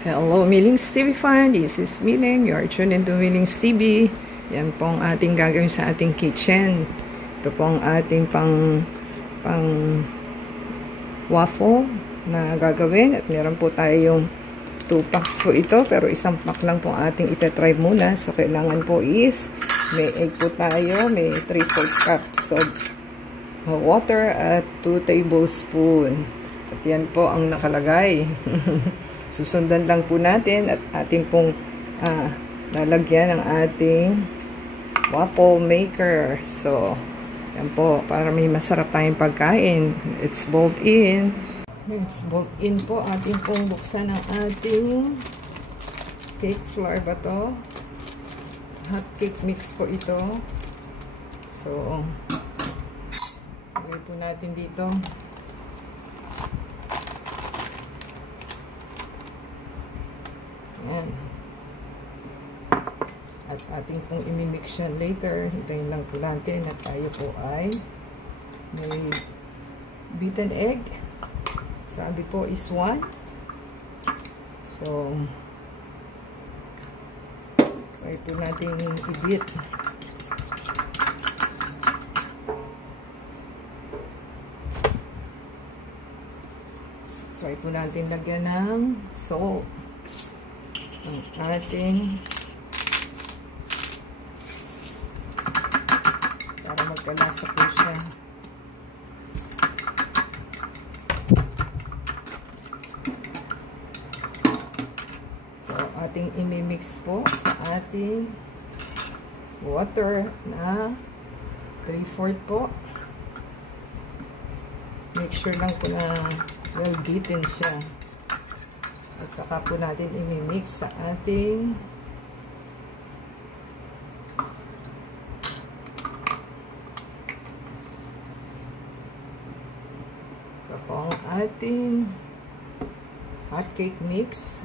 Hello, Milling's TV fan. This is Milling. You are tuned into Milling's TV. Yan po ang ating gagawin sa ating kitchen. Ito po ang ating pang waffle na gagawin. At meron po tayong 2 packs po ito. Pero isang pack lang po ating itatry muna. So, kailangan po is may egg po tayo. May 3/4 cups of water at 2 tablespoons. At yan po ang nakalagay. Susundan lang po natin at ating pong lalagyan ng ating waffle maker. So, yan po, para may masarap tayong pagkain. It's bolt in. It's bolt in po. Ating pong buksan ang ating cake flour ba to? Hot cake mix po ito. So, lagay po natin dito. Yan. At ating pong imimix yan later. Hintayin lang po natin at tayo po ay may beaten egg. Sabi po is 1. So, try po natin i-beat. Try po natin lagyan ng salt. Ang ating para magkalasa po siya. So, ating imimix po sa ating water na 3/4 po. Make sure lang po na well beaten siya. At saka po natin imimix sa ating hot cake mix.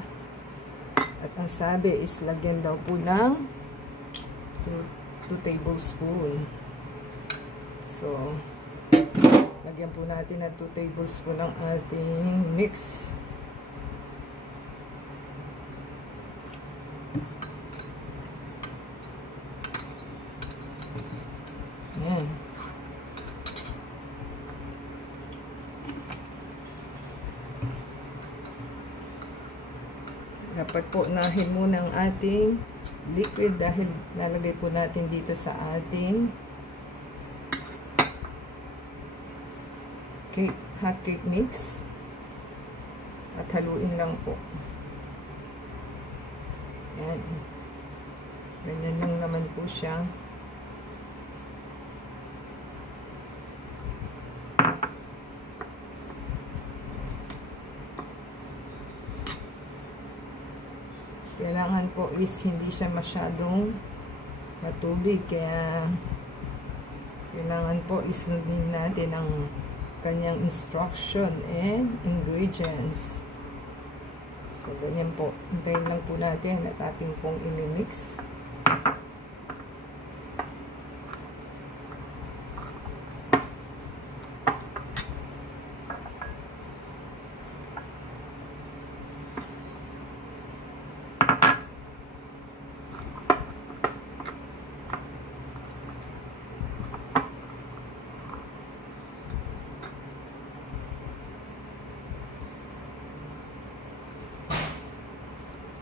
At ang sabi is lagyan daw po ng 2 tablespoons. So, lagyan po natin ng 2 tablespoons ng ating mix. Ayan. Dapat po unahin muna ang ating liquid dahil lalagay po natin dito sa ating hot cake mix. At haluin lang po. Ayan. Ganyan lang naman po siya. Kailangan po is hindi siya masyadong matubig, kaya kailangan po isundin natin ang kanyang instruction and ingredients. So, ganyan po. Hintayin lang po natin at ating pong imimix.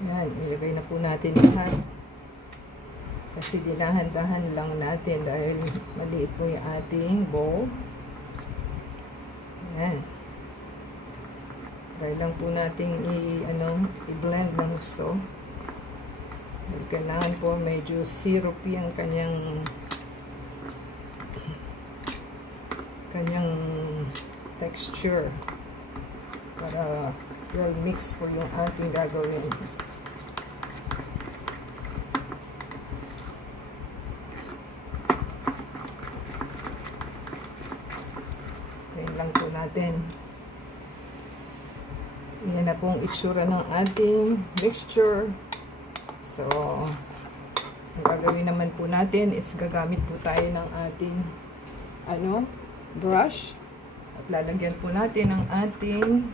Yan, ilagay na po natin lahat. Kasi dinahan-dahan lang natin dahil maliit po yung ating bowl. Yan. Try lang po natin i-blend ng gusto. Dahil kailangan po medyo syrupy ang kanyang texture para well mix po yung ating gagawin. Lang po natin. Yan na pong itsura ng ating mixture. So, ang gagawin naman po natin is gagamit po tayo ng ating brush at lalagyan po natin ng ating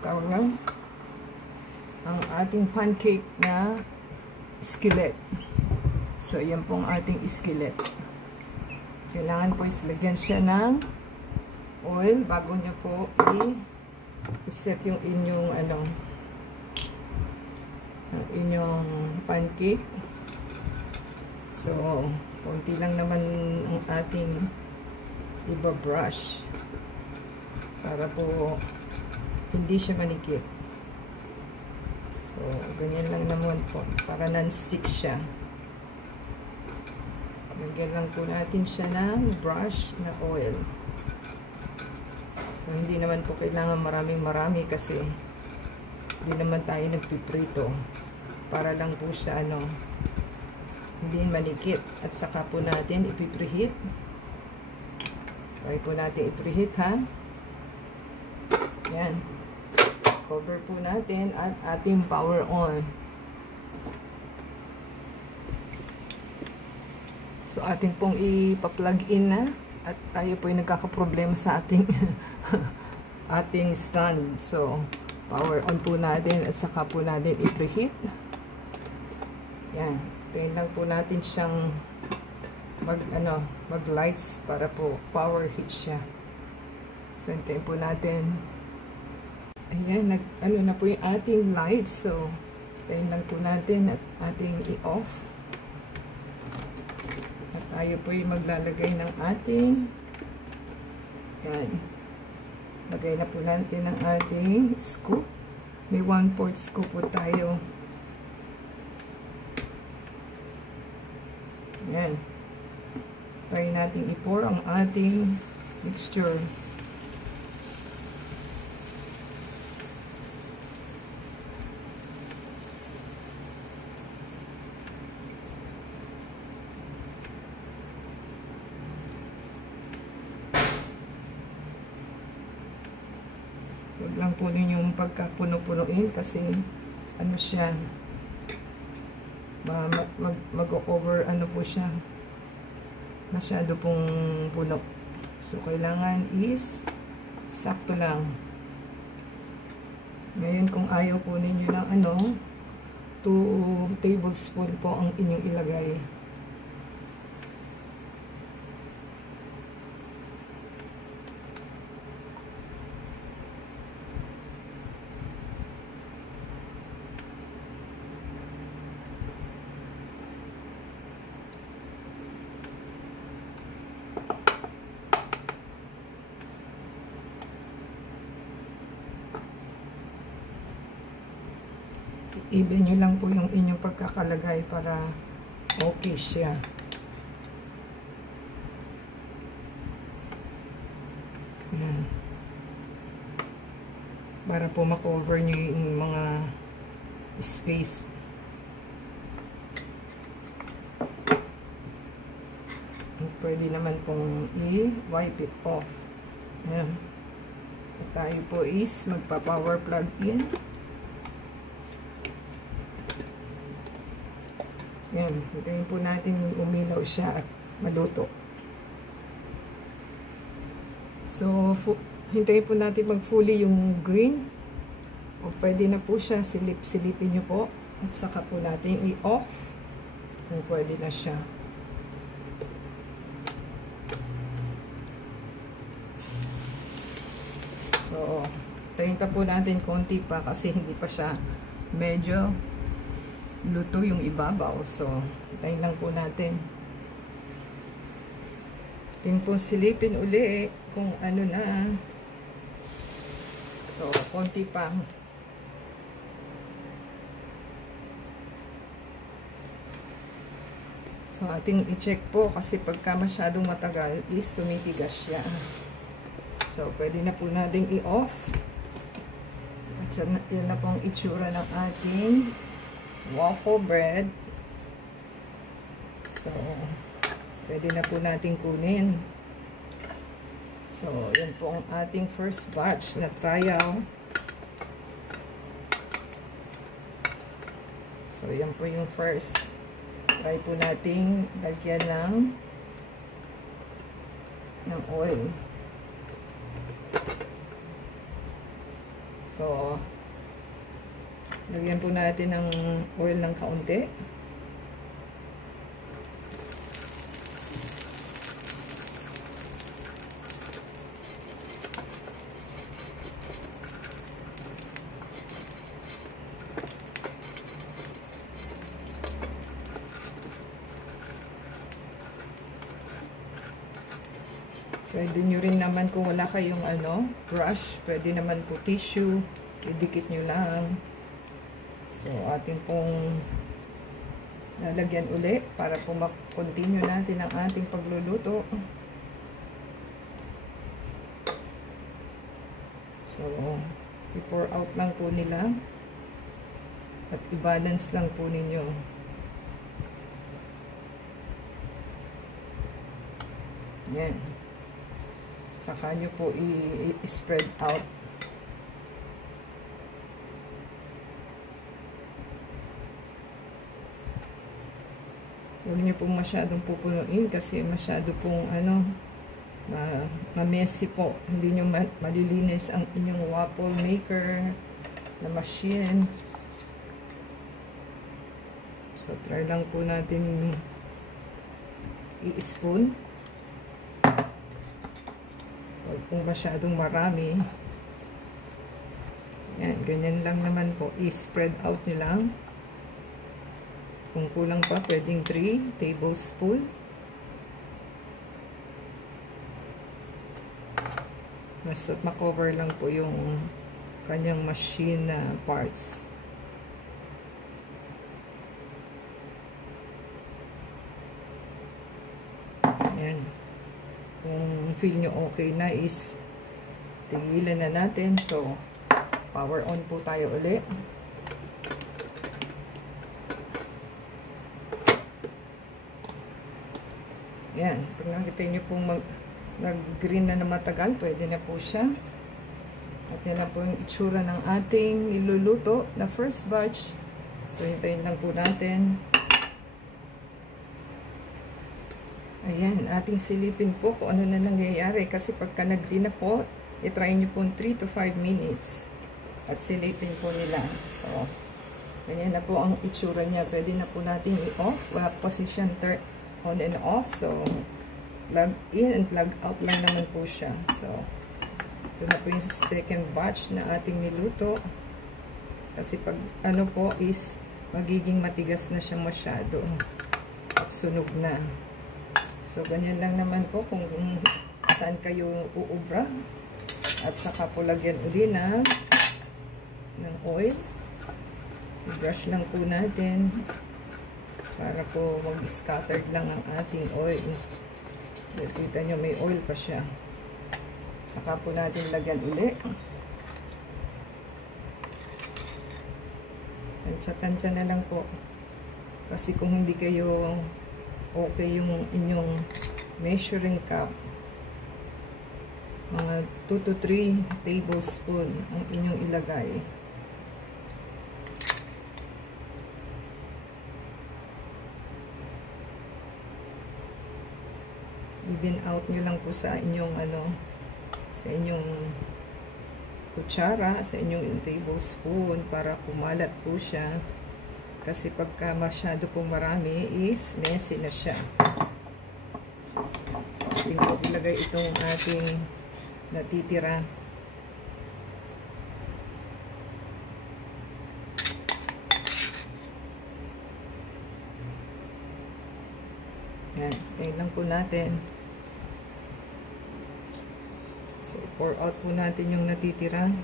tawag lang ang ating pancake na skillet. So, yan pong ating skillet. Kailangan po islagyan siya ng oil bago nyo po i-set yung inyong inyong pancake. So, konti lang naman ang ating iba-brush para po hindi siya manikit. So, ganyan lang naman po para non-stick siya. Lagyan lang po natin siya ng brush na oil. So, hindi naman po kailangan maraming-marami kasi hindi naman tayo nagpiprito. Para lang po siya hindi manikit. At saka po natin ipipreheat. Try po natin ipreheat, ha? Yan. Cover po natin at ating power on. So, ating pong ipa-plug in na. At tayo po ay nagkakaproblema sa ating ating stand. So, power on po natin at saka po natin i-preheat. Yan. Tayo lang po natin siyang mag-lights para po power heat siya. So, hintayin po natin. Ayan, na po yung ating lights. So, tayo lang po natin at ating i-off. Tayo po yung maglalagay ng ating yan. Lagay na po natin ang ating scoop. May 1/4 scoop po tayo. Yan. Try natin i-pour ang ating mixture. Huwag lang po ninyong pagkapuno-punuin kasi siya mag-over po siya, masyado pong puno. So kailangan is sakto lang. Ngayon kung ayaw po ninyo ng 2 tablespoon po ang inyong ilagay. Even nyo lang po yung inyong pagkakalagay para okay siya. Yan. Para po makover nyo yung mga space. Pwede naman pong i-wipe it off. Yan. At tayo po is magpa-power plug in. Yan, hintayin po natin umilaw siya at maluto. So, hintayin po natin mag-fully yung green. O pwede na po siya, silipin nyo po. At saka po natin i-off. Kung pwede na siya. So, hintayin pa po natin konti pa kasi hindi pa siya medyo luto yung ibabaw. So, hintayin lang po natin. Tingin po silipin uli kung na. So, konti pa. So, ating i-check po kasi pagka masyadong matagal is tumitigas siya. So, pwede na po natin i-off. At yan na pong itsura ng ating waffle bread. So, pwede na po natin kunin. So, yan po ang ating first batch na trial. So, yan po yung first. Try po natin lagyan ng oil. So, Lagyan po natin ng oil ng kaunti. Pwede nyo rin naman kung wala kayong brush, pwede naman po tissue, idikit nyo lang. So, ating pong lalagyan uli para po mag-continue natin ang ating pagluluto. So, i-pour out lang po nila at i-balance lang po ninyo. Yan. Saka nyo po i-spread out. Huwag nyo pong masyadong pupunuin kasi masyado pong ma-messy po. Hindi nyo malilinis ang inyong waffle maker na machine. So, try lang po natin i-spoon. Huwag pong masyadong marami. Yan, ganyan lang naman po. I-spread out nyo lang. Kung kulang pa, pwedeng 3 tablespoon. Basta't makover lang po yung kanyang machine na parts. Yan. Kung feel nyo okay na is tigilan na natin. So, power on po tayo ulit. Yan. Pag nakita nyo pong nag-green na matagal, pwede na po siya. At yan na po yung itsura ng ating niluluto na first batch. So, hintayin lang po natin. Ayan, ating silipin po kung ano na nangyayari. Kasi pagka nag-green na po, itry nyo po 3 to 5 minutes. At silipin po nila. So, ganyan na po ang itsura niya. Pwede na po natin i-off. Wala po kasi siyang turn on and off. So, plug in and plug out lang naman po siya. So, ito na po yung second batch na ating niluto. Kasi pag po is magiging matigas na siya masyado. At sunog na. So, ganyan lang naman po kung saan kayo uubra. At saka po lagyan uli ng oil. I-brush lang po natin para po mag-scattered lang ang ating oil. Kita nyo may oil pa siya. Saka po natin lagyan uli. Tansya-tansya na lang po. Kasi kung hindi kayo okay yung inyong measuring cup, mga 2 to 3 tablespoon ang inyong ilagay. Even out nyo lang po sa inyong sa inyong kutsara, sa inyong tablespoon para kumalat po siya. Kasi pagka masyado po marami is messy na siya. So, ating po ilagay itong ating natitira. Yan, tingnan lang po natin. So, pour out po natin yung natitira.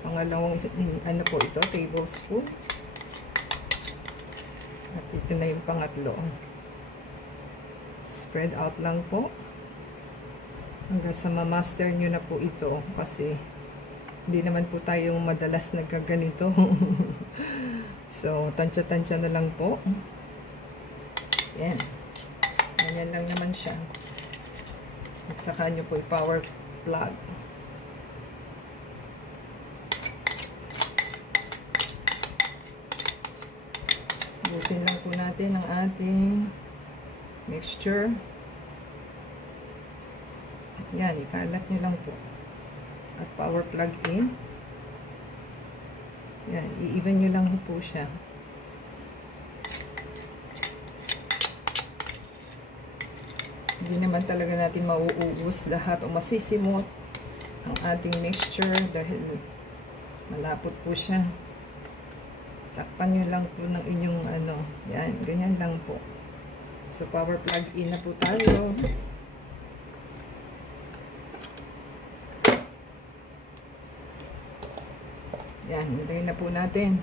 Pangalawang po ito, tablespoon. At ito na yung pangatlo. Spread out lang po. Hanggang sa ma-master nyo na po ito. Kasi, hindi naman po tayong madalas nagkaganito. So, tansya-tansya na lang po. Yan. Ganyan lang naman siya. At saka nyo po i-power plug. Busin lang po natin ang ating mixture. At yan, ikalat nyo lang po. At power plug in. Yan, i-even nyo lang po siya. Hindi naman talaga natin mauubos lahat o masisimot ang ating mixture dahil malapot po siya. Takpan nyo lang po ng inyong yan, ganyan lang po. So, power plug in na po tayo. Yan, hintayin na po natin.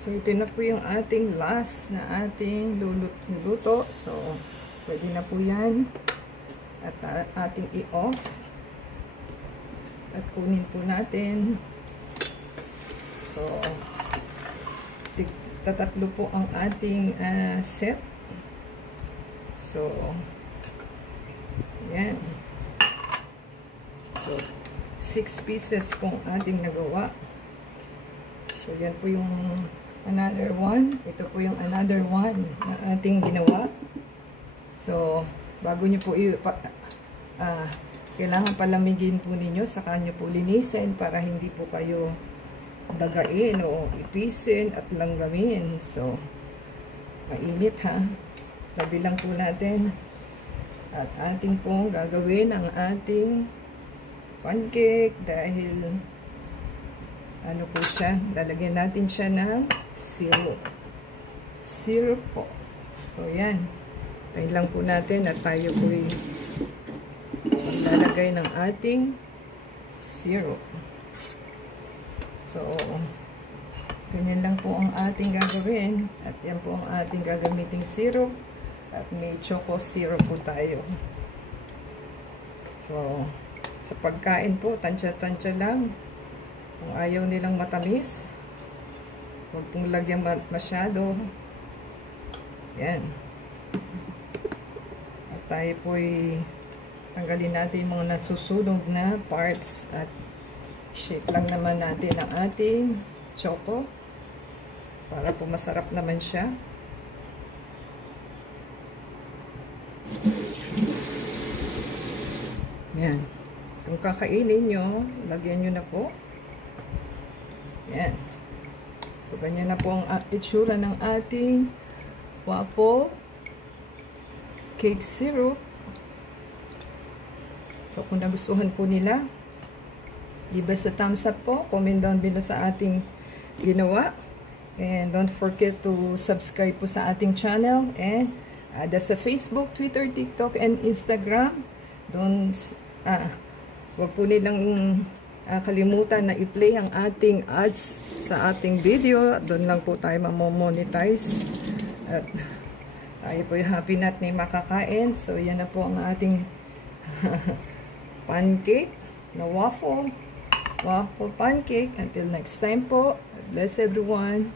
So, ito na po yung ating last na ating luluto. So, pwede na po yan. At ating i-off. At kunin po natin. So, tatatlo po ang ating set. So, yan. So, 6 pieces pong ating nagawa. So, yan po yung another one. Ito po yung another one na ating ginawa. So, bago nyo po kailangan palamigin po ninyo, saka nyo po linisin para hindi po kayo dagain o ipisin at langgamin. So, mainit ha. Tabi lang po natin. At ating pong gagawin ang ating pancake dahil ano po siya, lalagyan natin siya ng syrup. Syrup po. So, yan. Tayo lang po natin at tayo po maglalagay ng ating syrup. So, ganyan lang po ang ating gagawin. At yan po ang ating gagamiting syrup. At may choco syrup po tayo. So, sa pagkain po, tansya-tansya lang. Kung ayaw nilang matamis, huwag pong lagyan masyado. Yan. At tayo po'y tanggalin natin yung mga nasusunog na parts at shake lang naman natin ang ating choco para po masarap naman siya. Yan. Kung kakainin nyo, lagyan nyo na po. Yan. So, ganyan na po ang itsura ng ating waffle cake syrup. So, kung nagustuhan po nila, give us a thumbs up po. Comment down below sa ating ginawa. And don't forget to subscribe po sa ating channel. And that's sa Facebook, Twitter, TikTok, and Instagram. Huwag po nilang kalimutan na i-play ang ating ads sa ating video. Doon lang po tayo mamomonetize. At tayo po yung happy na at may makakain. So, yan na po ang ating pancake na waffle pancake. Until next time po, bless everyone.